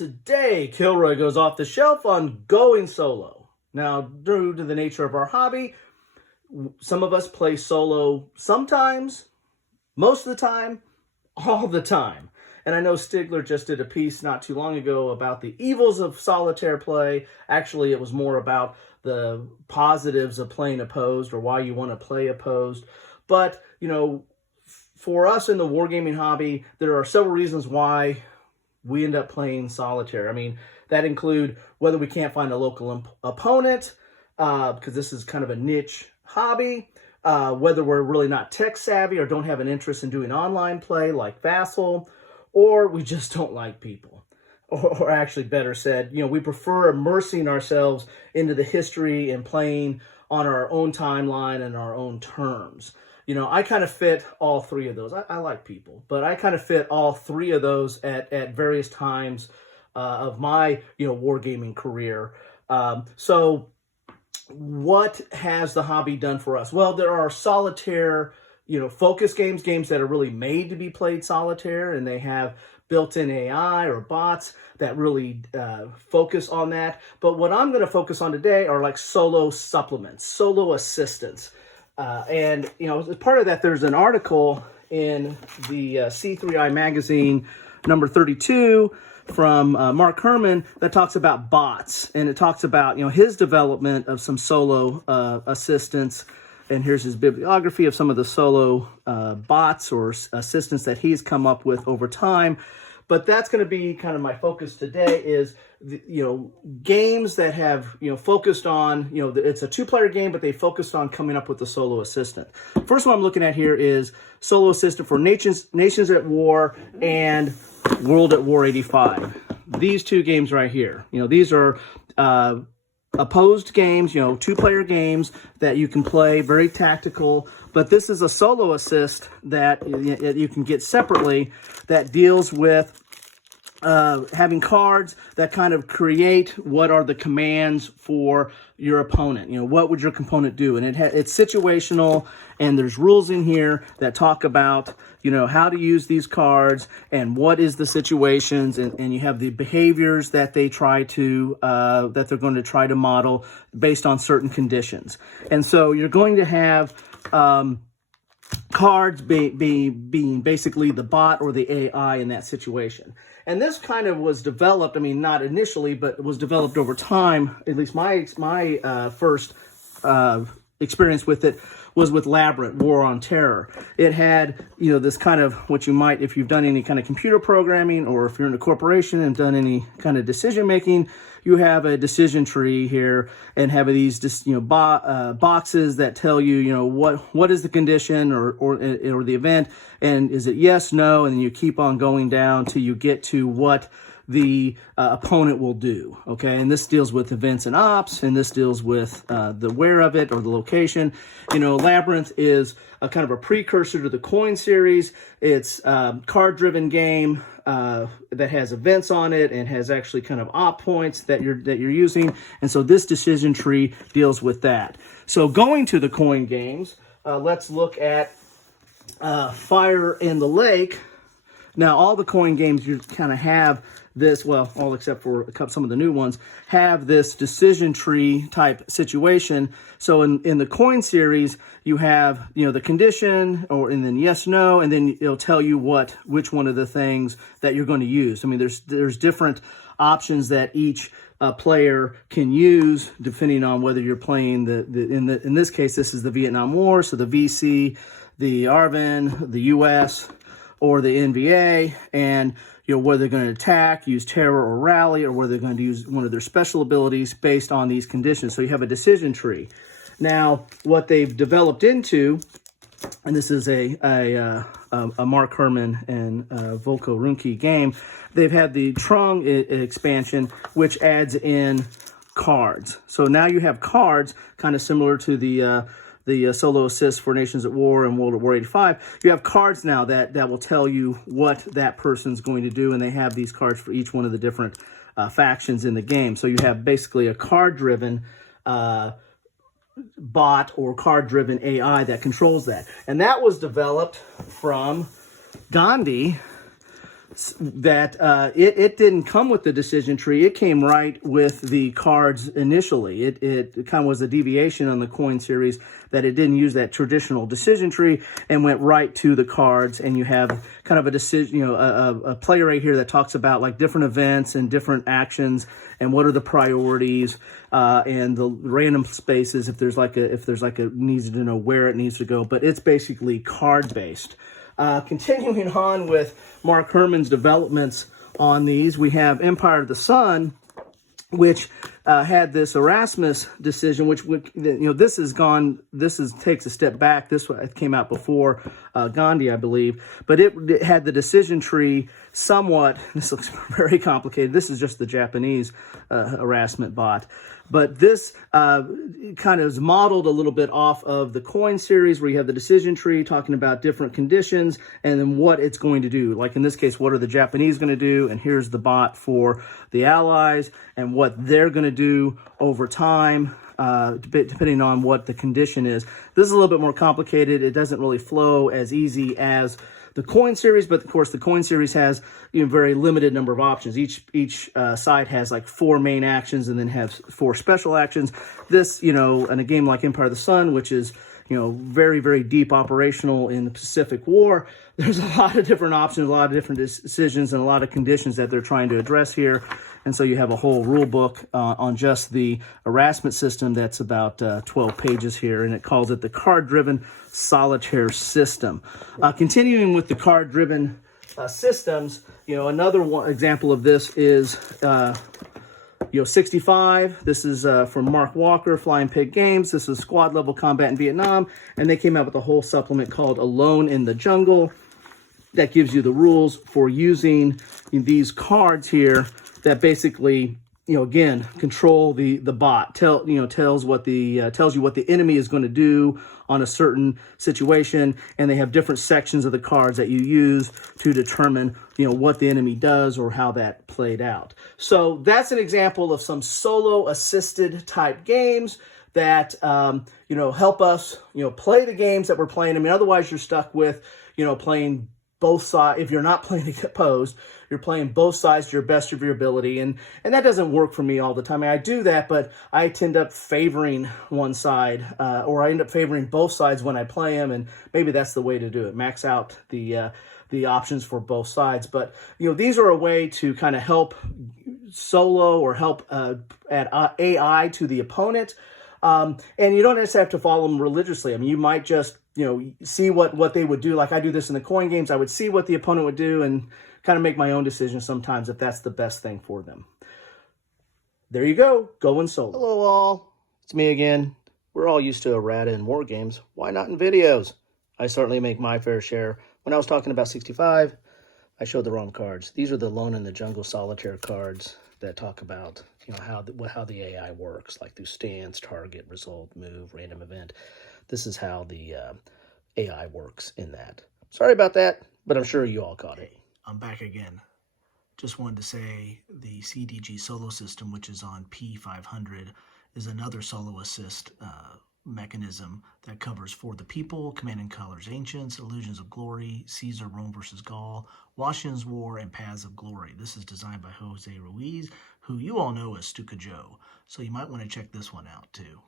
today Kilroy goes off the shelf on going solo. Now, due to the nature of our hobby, some of us play solo sometimes, most of the time, all the time. And I know Stigler just did a piece not too long ago about the evils of solitaire play. Actually, it was more about the positives of playing opposed or why you want to play opposed. But, you know, for us in the wargaming hobby, there are several reasons why we end up playing solitaire. I mean, that include whether we can't find a local opponent, because this is kind of a niche hobby, whether we're really not tech savvy or don't have an interest in doing online play like Vassal, or we just don't like people. Or actually, better said, you know, we prefer immersing ourselves into the history and playing on our own timeline and our own terms. You know, I kind of fit all three of those. I like people, but I kind of fit all three of those at various times of my, you know, wargaming career. So what has the hobby done for us? Well, there are solitaire, you know, focus games that are really made to be played solitaire, and they have built-in AI or bots that really focus on that. But what I'm going to focus on today are like solo supplements, solo assistants. And, you know, as part of that, there's an article in the C3I magazine, number 32, from Mark Herman that talks about bots. And it talks about, you know, his development of some solo assistants. And here's his bibliography of some of the solo bots or assistants that he's come up with over time. But that's going to be kind of my focus today is, you know, games that have, you know, focused on, you know, it's a two-player game, but they focused on coming up with a solo assistant. First one I'm looking at here is Solo Assistant for Nations at War and World at War 85. These two games right here. You know, these are opposed games, you know, two-player games that you can play, very tactical. But this is a solo assist that you can get separately that deals with having cards that kind of create what are the commands for your opponent. You know, what would your opponent do? And it's situational, and there's rules in here that talk about, you know, how to use these cards and what is the situations, and you have the behaviors that they try to, that they're going to try to model based on certain conditions. And so you're going to have cards being basically the bot or the AI in that situation. And this kind of was developed, I mean, not initially, but it was developed over time. At least my first experience with it was with Labyrinth, War on Terror. It had, you know, this kind of what you might, if you've done any kind of computer programming or if you're in a corporation and done any kind of decision making, you have a decision tree here and have these, you know, boxes that tell you, you know, what is the condition or the event, and is it yes, no, and then you keep on going down till you get to what the opponent will do, okay? And this deals with events and ops, and this deals with the where of it or the location. You know, Labyrinth is a kind of a precursor to the coin series. It's a card-driven game that has events on it and has actually kind of op points that you're using. And so this decision tree deals with that. So going to the coin games, let's look at Fire in the Lake. Now, all the coin games, you kind of have this, well, all except for some of the new ones, have this decision tree type situation. So in the coin series, you have, you know, the condition, and then yes, no, and then it'll tell you which one of the things that you're going to use. I mean, there's different options that each player can use depending on whether you're playing in this case, this is the Vietnam War, so the VC, the ARVN, the US, or the NVA, and, you know, whether they're going to attack, use terror or rally, or whether they're going to use one of their special abilities based on these conditions. So you have a decision tree. Now, what they've developed into, and this is a Mark Herman and Volko Runke game, they've had the Trung expansion, which adds in cards. So now you have cards kind of similar to the solo assist for Nations at War and World at War 85, you have cards now that will tell you what that person's going to do, and they have these cards for each one of the different factions in the game. So you have basically a card-driven bot or card-driven AI that controls that. And that was developed from Gandhi, that it didn't come with the decision tree. It came right with the cards initially. It kind of was a deviation on the coin series, that it didn't use that traditional decision tree and went right to the cards. And you have kind of a decision, you know, a play right here that talks about like different events and different actions and what are the priorities and the random spaces if there's like a needs to know where it needs to go. But it's basically card based. Continuing on with Mark Herman's developments on these, we have Empire of the Sun, which had this Erasmus decision, which takes a step back. This came out before Gandhi, I believe, but it had the decision tree somewhat. This looks very complicated. This is just the Japanese harassment bot. But this kind of is modeled a little bit off of the coin series, where you have the decision tree talking about different conditions and then what it's going to do. Like in this case, what are the Japanese going to do? And here's the bot for the Allies and what they're going to do over time, depending on what the condition is. This is a little bit more complicated. It doesn't really flow as easy as the coin series, but of course the coin series has very limited number of options. Each side has like 4 main actions and then has 4 special actions. This, in a game like Empire of the Sun, which is very, very deep operational in the Pacific War, there's a lot of different options, a lot of different decisions, and a lot of conditions that they're trying to address here. And so you have a whole rule book on just the harassment system that's about 12 pages here, and it calls it the card-driven solitaire system. Continuing with the card-driven systems, another example of this is 65. This is from Mark Walker, Flying Pig Games. This is squad level combat in Vietnam, and they came out with a whole supplement called Alone in the Jungle that gives you the rules for using these cards here that basically, again, control the bot. Tells you what the enemy is going to do on a certain situation, and they have different sections of the cards that you use to determine what the enemy does or how that played out. So that's an example of some solo assisted type games that help us play the games that we're playing. I mean, otherwise you're stuck with playing both sides. If you're not playing opposed, you're playing both sides to your best of your ability, and that doesn't work for me all the time. I do that, but I tend up favoring one side, or I end up favoring both sides when I play them, and maybe that's the way to do it. Max out the options for both sides. But these are a way to kind of help solo or help add AI to the opponent, and you don't necessarily have to follow them religiously. I mean, you might just see what they would do. Like I do this in the coin games. I would see what the opponent would do and kind of make my own decision sometimes if that's the best thing for them. There you go, going solo. Hello all, it's me again. We're all used to errata in war games. Why not in videos? I certainly make my fair share. When I was talking about 65, I showed the wrong cards. These are the Alone in the Jungle solitaire cards that talk about how the AI works, like through stance, target, result, move, random event. This is how the AI works in that. Sorry about that, but I'm sure you all caught it. I'm back again. Just wanted to say the CDG solo system, which is on P500, is another solo assist mechanism that covers For the People, Command and Colors Ancients, Illusions of Glory, Caesar, Rome versus Gaul, Washington's War, and Paths of Glory. This is designed by Jose Ruiz, who you all know as Stuka Joe. So you might want to check this one out too.